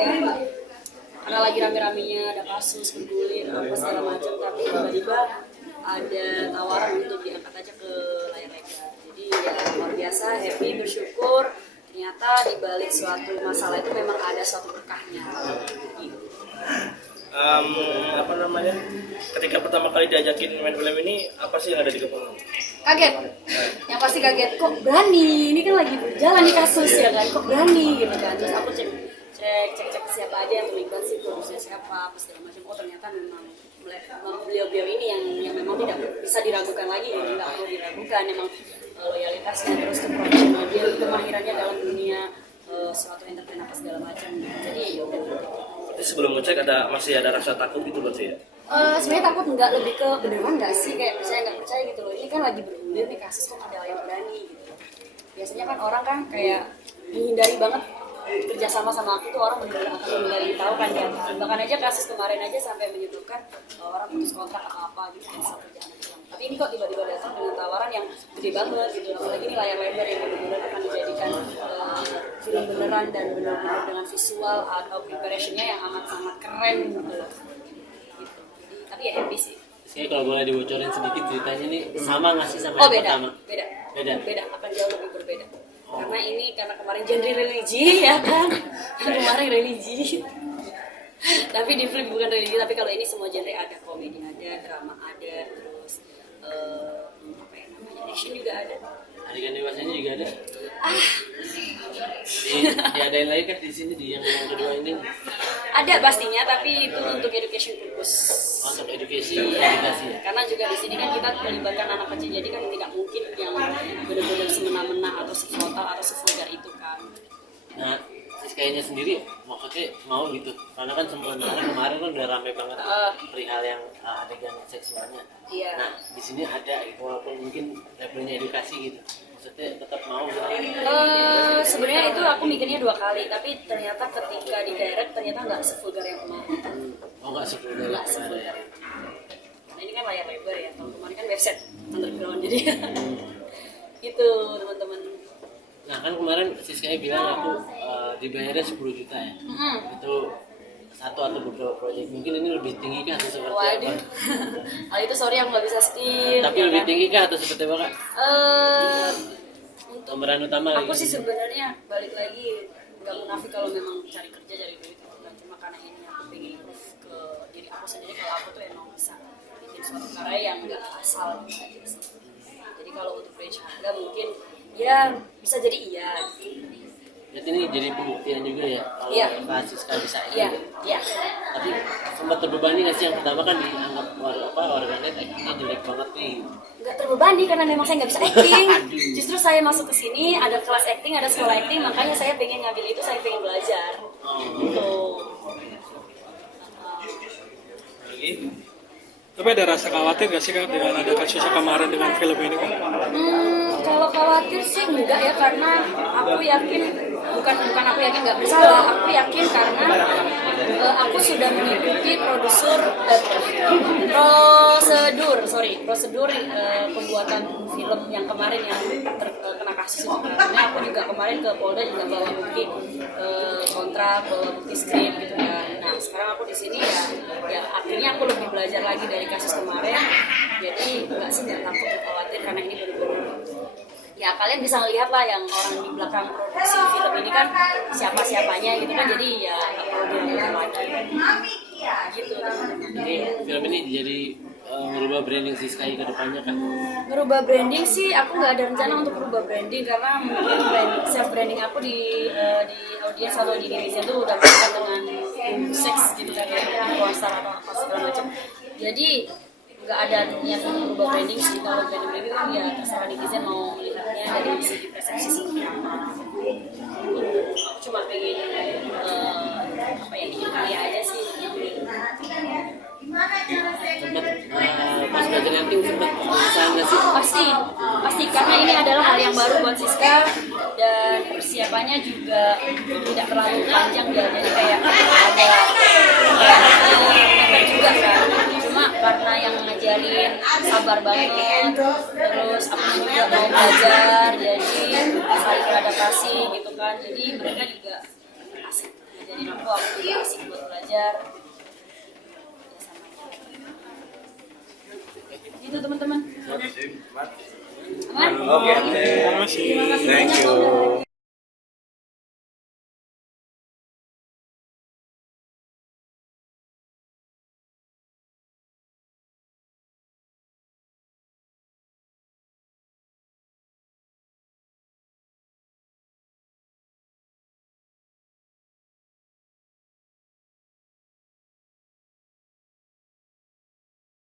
ya, karena lagi rame-ramenya ada kasus bergulir apa segala macam, tapi tiba-tiba ada tawaran untuk diangkat aja ke layar lebar. Jadi ya luar biasa, happy, bersyukur. Ternyata di balik suatu masalah itu memang ada suatu berkahnya. Gitu. Apa namanya? Ketika pertama kali diajakin main film ini, apa sih yang ada di kepala? Kaget, yang pasti kaget. Kok berani? Ini kan lagi berjalan nih kasus ya kan? Kok berani gitu kan? Terus aku cek siapa aja yang terlibat sih, produsernya siapa, apa segala macam. Oh ternyata memang beliau ini yang memang tidak bisa diragukan lagi, nggak perlu diragukan. Memang loyalitasnya terus keprofesionalan dia, kemahirannya dalam dunia suatu entertain apa segala macam. Jadi ya udah. Jadi sebelum ngecek masih ada rasa takut gitu berarti ya? Sebenarnya takut nggak, lebih ke beneran nggak sih, kayak percaya nggak percaya gitu loh. Ini kan lagi bergulir nih kasus, kok ada yang berani gitu. Biasanya kan orang kan kayak menghindari banget kerjasama sama aku tuh, orang benar-benar akan menghindari, tahu kan ya. Bahkan aja kasus kemarin aja sampai menyebabkan orang putus kontrak atau apa gitu cancel kerjaan itu. Tapi ini kok tiba-tiba datang dengan tawaran yang gede banget gitu. Apalagi ini layar lebar yang benar-benar akan dijadikan film beneran dan benar-benar dengan visual atau preparationnya yang amat-sangat keren gitu loh. Gitu. Jadi, tapi ya happy sih. Saya kalau boleh dibocorin sedikit ceritanya nih, sama nggak sih sama Oh yang beda, pertama? beda, akan jauh lebih berbeda. Karena kemarin genre religi ya kan, kemarin religi. Tapi di film bukan religi, tapi kalau ini semua genre ada, komedi ada, drama ada, terus apa yang namanya action juga ada. Adegan dewasanya juga ada. Diadain lagi kan di sini di yang kedua ini. Ada pastinya, tapi itu untuk education purpose. Masuk edukasi ya. Karena juga di sini kan kita melibatkan anak kecil, jadi kan tidak mungkin yang benar-benar semena-mena atau sefrontal atau sevulgar itu kan. Nah, kayaknya sendiri maksudnya mau gitu, karena kan kemarin kan udah rame banget perihal yang adegan seksualnya. Iya. Nah, di sini ada gitu, walaupun mungkin levelnya edukasi gitu. Maksudnya tetap mau gitu. Sebenarnya itu aku mikirnya 2 kali, tapi ternyata ketika di direct ternyata nggak sevulgar yang kemarin. Oh nggak sevulgar. Nggak sevulgar. Nah ini kan layar lebar ya, tahun kemarin kan website underground, jadi gitu teman-teman. Nah kan kemarin Siska bilang aku dibayarnya 10 juta ya. Itu satu atau beberapa proyek, mungkin ini lebih tinggi kah atau seperti apa? Hal itu sorry aku nggak bisa skip. Tapi ya lebih tinggi kah atau seperti apa kak? Untuk pemeran utama aku sih sebenarnya balik lagi nggak munafik kalau memang cari kerja cari duit, dan cuma karena ini aku pengen improve ke diri aku sendiri, kalau aku tuh emang bisa bikin suatu karya yang nggak asal gitu aja sih. Jadi kalau untuk range harga mungkin ya bisa jadi iya. Berarti ini jadi pembuktian juga ya kalau Siska bisa Iya. Tapi sempat terbebani nggak sih? Yang pertama kan dianggap warganet actingnya jelek banget nih. Nggak terbebani karena memang saya nggak bisa acting. Justru saya masuk ke sini ada kelas acting, ada sekolah acting, makanya saya pengen ngambil itu, saya pengen belajar. Gitu. Tapi ada rasa khawatir nggak sih kak dengan ada kasusnya kemarin dengan film ini kan? Kalau khawatir sih enggak ya, karena aku yakin bukan aku yakin nggak bersalah, aku yakin karena aku sudah mengikuti prosedur pembuatan film yang kemarin yang terkena kasus itu. Karena aku juga kemarin ke Polda juga bawa bukti kontrak, bawa bukti skrip gitu kan. Nah sekarang aku di sini ya akhirnya aku lebih belajar lagi dari kasus kemarin. Jadi nggak sih, nggak takut, nggak khawatir, karena ini benar-benar ya kalian bisa ngelihat lah yang orang di belakang produksi film ini kan siapa-siapanya gitu kan, jadi ya nggak perlu diulang lagi gitu teman-teman. Jadi film ini jadi merubah branding Siska ke depannya kan? Merubah branding sih aku nggak ada rencana untuk merubah branding, karena mungkin self branding aku di audiens atau di Indonesia itu udah berkaitan dengan seks gitu kan, puasa atau apa segala macam. Jadi nggak ada niat untuk merubah branding sih. Kalau branding kan ya terserah netizen mau melihatnya dari segi persepsi seperti apa. Aku cuma pengen apa yang bikin karya aja sih. Sempat pas belajar acting sempat kesusahan nggak sih? Pasti karena ini adalah hal yang baru buat Siska dan persiapannya juga tidak terlalu panjang ya, jadi kayak ada juga kan. Cuma karena yang ngajarin sabar banget, terus aku juga mau belajar, jadi saling beradaptasi gitu kan, jadi mereka juga asik. jadi dulu aku juga asik buat belajar ya sama gitu teman-teman. Aman? Terima kasih. Terima kasih banyak.